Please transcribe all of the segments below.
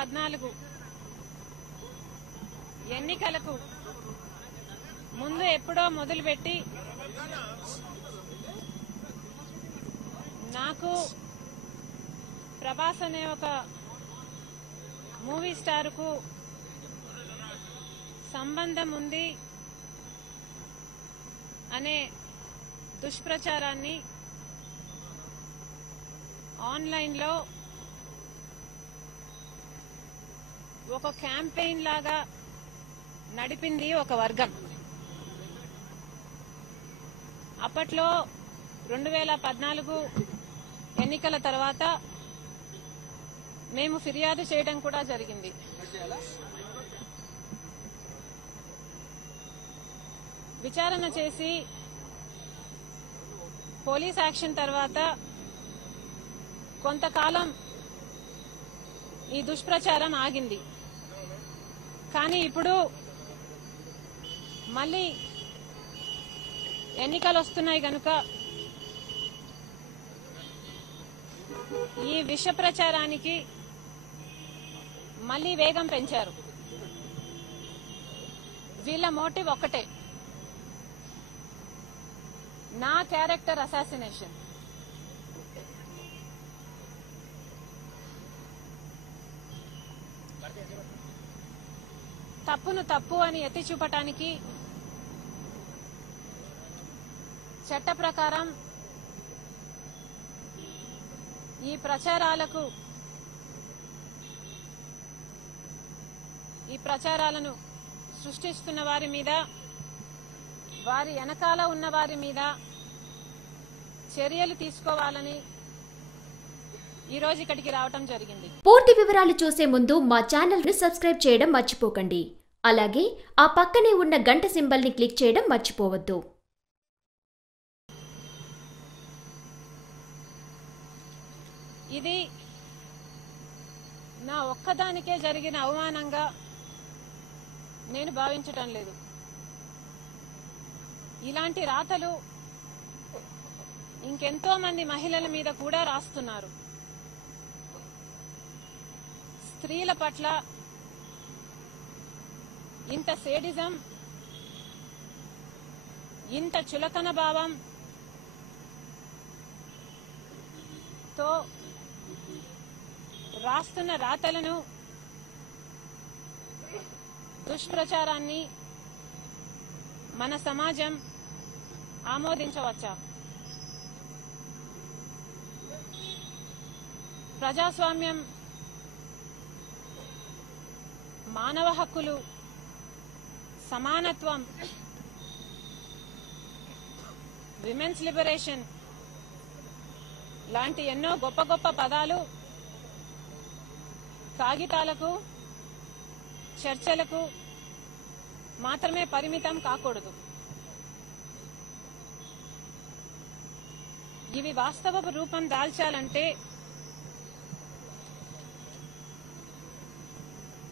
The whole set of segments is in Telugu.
2014 ఎన్నికలకు ముందు ఎప్పుడో మొదలుపెట్టి నాకు ప్రభాస్ అనే ఒక మూవీ స్టార్ కు సంబంధం ఉంది అనే దుష్ప్రచారాన్ని ఆన్లైన్ లో ఒక క్యాంపెయిన్ లాగా నడిపింది ఒక వర్గం. అప్పట్లో 2014 ఎన్నికల తర్వాత మేము ఫిర్యాదు చేయడం కూడా జరిగింది. విచారణ చేసి పోలీస్ యాక్షన్ తర్వాత కొంతకాలం ఈ దుష్ప్రచారం ఆగింది. కానీ ఇప్పుడు మళ్ళీ ఎన్నికలు వస్తున్నాయి కనుక ఈ విష ప్రచారానికి మళ్ళీ వేగం పెంచారు. వీళ్ళ మోటివ్ ఒక్కటే, నా క్యారెక్టర్ అసాసినేషన్. తప్పును తప్పు అని ఎత్తి చూపటానికి చట్ట ప్రకారం ఈ ప్రచారాలను సృష్టిస్తున్న వారి మీద, వారి వెనకాల ఉన్న వారి మీద చర్యలు తీసుకోవాలని ఈ రోజు ఇక్కడికి రావటం జరిగింది. పూర్తి వివరాలు చూసే ముందు మా ఛానల్ ని సబ్స్క్రైబ్ చేయడం మర్చిపోకండి. అలాగే ఆ పక్కనే ఉన్న గంట సింబల్ ని క్లిక్ చేయడం మర్చిపోవద్దు. ఇది నా ఒక్కదానికే జరిగిన అవమానంగా నేను భావించటం లేదు. ఇలాంటి రాతలు ఇంకెంతో మంది మహిళల మీద కూడా రాస్తున్నారు. స్త్రీల పట్ల ఇంత సేడిజం, ఇంత చులకన భావం తో రాస్తున్న రాతలను, దుష్ప్రచారాన్ని మన సమాజం ఆమోదించవచ్చా? ప్రజాస్వామ్యం, మానవ హక్కులు, సమానత్వం, విమెన్స్ లిబరేషన్ లాంటి ఎన్నో గొప్ప గొప్ప పదాలు కాగితాలకు, చర్చలకు మాత్రమే పరిమితం కాకూడదు. ఇవి వాస్తవ రూపం దాల్చాలంటే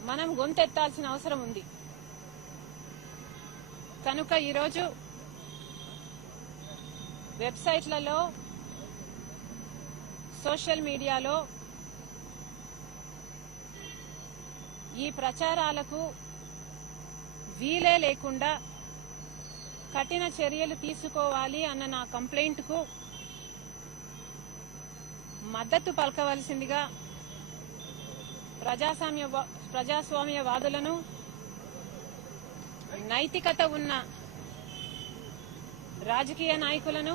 మనం గొంతెత్తాల్సిన అవసరం ఉంది. కనుక ఈరోజు వెబ్సైట్లలో, సోషల్ మీడియాలో ఈ ప్రచారాలకు వీలే లేకుండా కఠిన చర్యలు తీసుకోవాలి అన్న నా కంప్లైంట్ కు మద్దతు పలకవలసిందిగా ప్రజాస్వామ్యవాదులను, నైతికత ఉన్న రాజకీయ నాయకులను,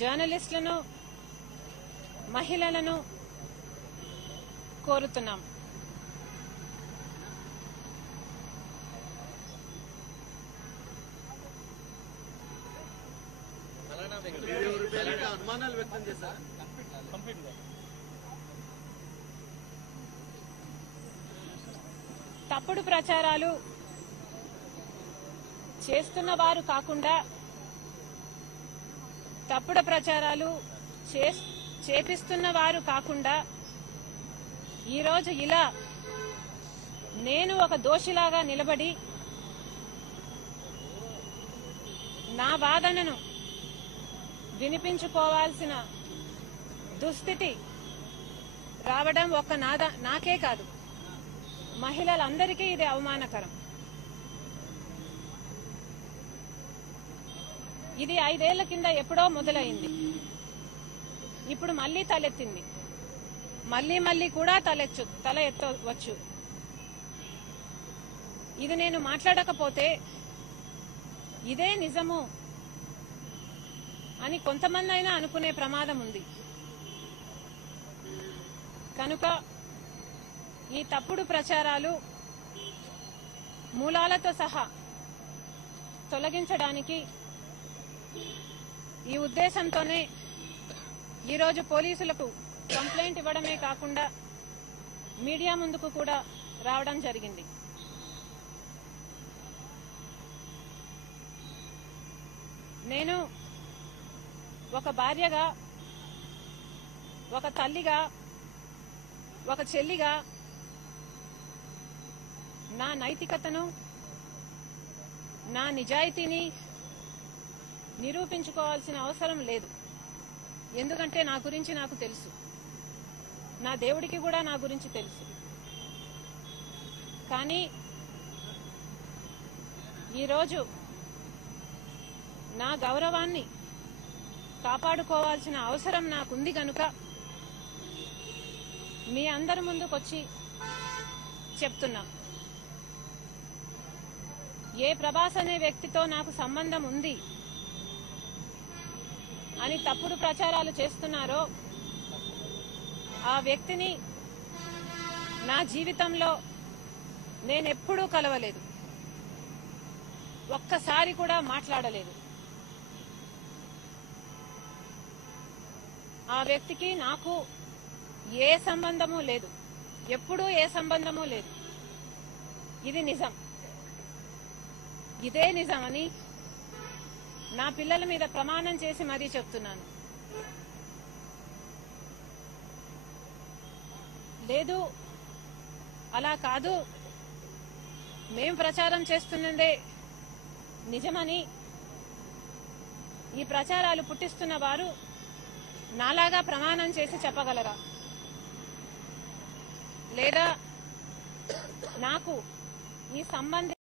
జర్నలిస్టులను, మహిళలను కోరుతున్నాం. తప్పుడు ప్రచారాలు చేస్తున్న వారు కాకుండా, తప్పుడు ప్రచారాలు చేపిస్తున్న వారు కాకుండా ఈరోజు ఇలా నేను ఒక దోషిలాగా నిలబడి నా వాదనను వినిపించుకోవాల్సిన దుస్థితి రావడం ఒక్క నాకే కాదు, మహిళలందరికీ ఇది అవమానకరం. ఇది 5 ఏళ్ల కింద ఎప్పుడో మొదలైంది. ఇప్పుడు మళ్లీ తలెత్తింది. మళ్లీ కూడా తల ఎత్తవచ్చు. ఇది నేను మాట్లాడకపోతే ఇదే నిజము అని కొంతమంది అయినా అనుకునే ప్రమాదం ఉంది. కనుక ఈ తప్పుడు ప్రచారాలు మూలాలతో సహా తొలగించడానికి ఈ ఉద్దేశంతోనే ఈరోజు పోలీసులకు కంప్లైంట్ ఇవ్వడమే కాకుండా మీడియా ముందుకు కూడా రావడం జరిగింది. నేను ఒక భార్యగా, ఒక తల్లిగా, ఒక చెల్లిగా నా నైతికతను, నా నిజాయితీని నిరూపించుకోవాల్సిన అవసరం లేదు. ఎందుకంటే నా గురించి నాకు తెలుసు, నా దేవుడికి కూడా నా గురించి తెలుసు. కానీ ఈరోజు నా గౌరవాన్ని కాపాడుకోవాల్సిన అవసరం నాకుంది గనుక మీ అందరి ముందుకొచ్చి చెప్తున్నా. ఏ ప్రభాస్ అనే వ్యక్తితో నాకు సంబంధం ఉంది అని తప్పుడు ప్రచారాలు చేస్తున్నారో ఆ వ్యక్తిని నా జీవితంలో నేనెప్పుడూ కలవలేదు, ఒక్కసారి కూడా మాట్లాడలేదు. ఆ వ్యక్తికి నాకు ఏ సంబంధము లేదు, ఎప్పుడూ ఏ సంబంధము లేదు. ఇది నిజం. ఇదే నిజమని నా పిల్లల మీద ప్రమాణం చేసి మరీ చెప్తున్నాను. లేదు, అలా కాదు, మేం ప్రచారం చేస్తున్నదే నిజమని ఈ ప్రచారాలు పుట్టిస్తున్న వారు నాలాగా ప్రమాణం చేసి చెప్పగలరా? లేదా నాకు ఈ సంబంధం